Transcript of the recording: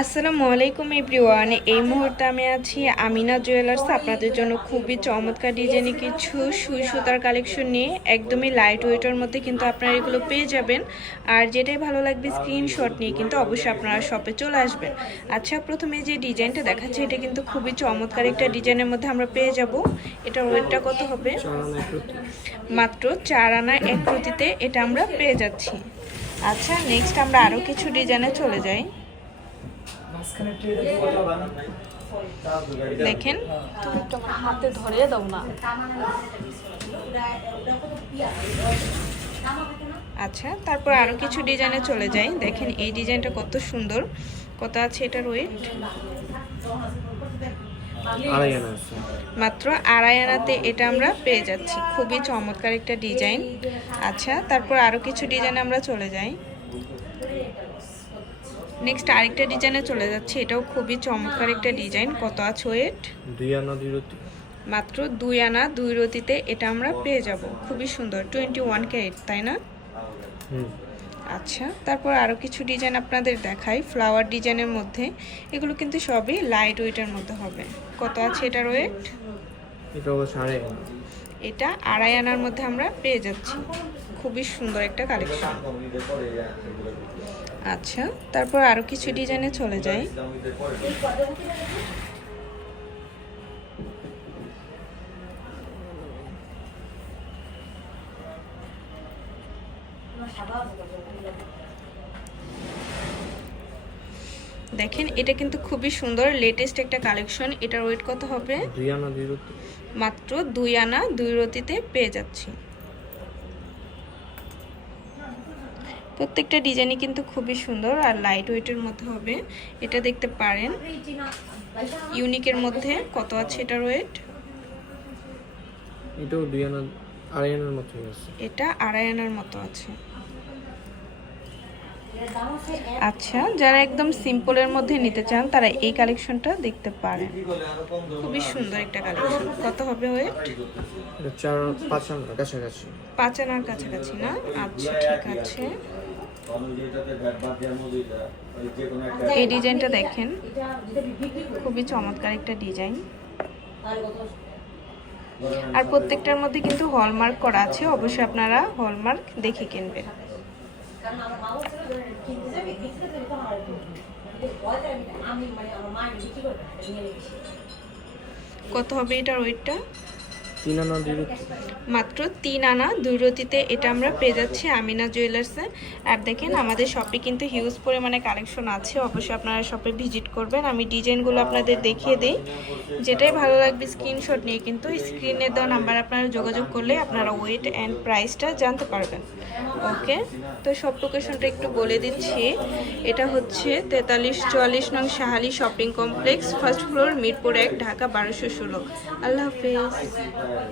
আসসালামু আলাইকুম এভরিওয়ান। এই মুহূর্তে আমি আছি আমিনা জুয়েলার্স। আপনাদের জন্য খুবই চমৎকার ডিজাইনে কিছু সুই সুতার কালেকশন নিয়ে একদমই লাইট ওয়েটের মধ্যে কিন্তু আপনারা এগুলো পেয়ে যাবেন। আর যেটাই ভালো লাগবে স্ক্রিনশট নিয়ে কিন্তু অবশ্যই আপনারা শপে চলে আসবেন। আচ্ছা, প্রথমে যে ডিজাইনটা দেখাচ্ছে এটা কিন্তু খুবই চমৎকার একটা ডিজাইনের মধ্যে আমরা পেয়ে যাব। এটার ওয়েটটা কত হবে? মাত্র 4 আনা 1 প্রতিতে এটা আমরা পেয়ে যাচ্ছি। আচ্ছা, নেক্সট আমরা আরও কিছু ডিজাইনে চলে যাই। দেখেন, তুমি তোমার হাতে ধরে দাও না। আচ্ছা, তারপর আরো কিছু ডিজাইনে চলে যাই। দেখেন এই ডিজাইনটা কত সুন্দর। কত আছে এটার ওয়েট? মাত্র 2.5 আনাতে এটা আমরা পেয়ে যাচ্ছি। খুবই চমৎকার একটা ডিজাইন। আচ্ছা, তারপর আরো কিছু ডিজাইনে আমরা চলে যাই। নেক্সট আরেকটা ডিজাইনে চলে যাচ্ছে। এটাও খুবই চমৎকার একটা ডিজাইন। কত আছে ওয়েট? 2 আনা 2 রতি। মাত্র 2 আনা 2 রতিতে এটা আমরা পেয়ে যাব। খুবই সুন্দর, 21 ক্যারেট, তাই না? আচ্ছা, তারপর আরও কিছু ডিজাইন আপনাদের দেখাই ফ্লাওয়ার ডিজাইনের মধ্যে। এগুলো কিন্তু সবই লাইট ওয়েটের মধ্যে হবে। কত আছে এটার ওয়েট? এটা হলো 2.5 আনা। এটা 2.5 আনার মধ্যে আমরা পেয়ে যাচ্ছি। খুবই সুন্দর একটা কালেকশন। আচ্ছা, তারপর আরো কিছু ডিজাইনে চলে যাই। দেখেন এটা কিন্তু খুবই সুন্দর লেটেস্ট একটা কালেকশন। এটার ওয়েট কত হবে? 2 আনা 2 রতি। মাত্র 2 আনা 2 রতিতে পেয়ে যাচ্ছি। প্রত্যেকটা ডিজাইনই কিন্তু খুবই সুন্দর আর লাইট ওয়েটের মধ্যে হবে। এটা দেখতে পারেন ইউনিকের মধ্যে। কত আছে এটার ওয়েট? এটাও 2 আনা 2.5 আনার মতো আছে। এটা 2.5 আনার মতো আছে। আচ্ছা, যারা একদম সিম্পলের মধ্যে নিতে চান তারা এই কালেকশনটা দেখতে পারেন। খুবই সুন্দর একটা কালেকশন। কত হবে ওয়েট? এটা 4-5 আনার কাছাকাছি। 5 আনার কাছাকাছি না? আচ্ছা, ঠিক আছে। এই ডিজাইনটা দেখেন, খুবই চমৎকার একটা ডিজাইন। আর প্রত্যেকটার মধ্যে কিন্তু হলমার্ক করা আছে। অবশ্যই আপনারা হলমার্ক দেখে কিনবেন। কত হবে এটার ওয়েটটা? 3 আনা 2 রতি। মাত্র 3 আনা 2 রতিতে এটা আমরা পেয়ে যাচ্ছি আমিনা জুয়েলার্সে। আর দেখেন আমাদের শপে কিন্তু হিউজ পরিমাণে কালেকশন আছে। অবশ্যই আপনারা শপে ভিজিট করবেন। আমি ডিজাইনগুলো আপনাদের দেখিয়ে দিই। যেটাই ভালো লাগবে স্ক্রিনশট নিয়ে কিন্তু স্ক্রিনে দেওয়া নাম্বার আপনারা যোগাযোগ করলে আপনারা ওয়েট অ্যান্ড প্রাইসটা জানতে পারবেন। ওকে, তো সব লোকেশনটা একটু বলে দিচ্ছি। এটা হচ্ছে 4344 নং Shah Ali shopping complex, first floor, Mirpur 1, Dhaka 1216। আল্লাহ হাফেজ।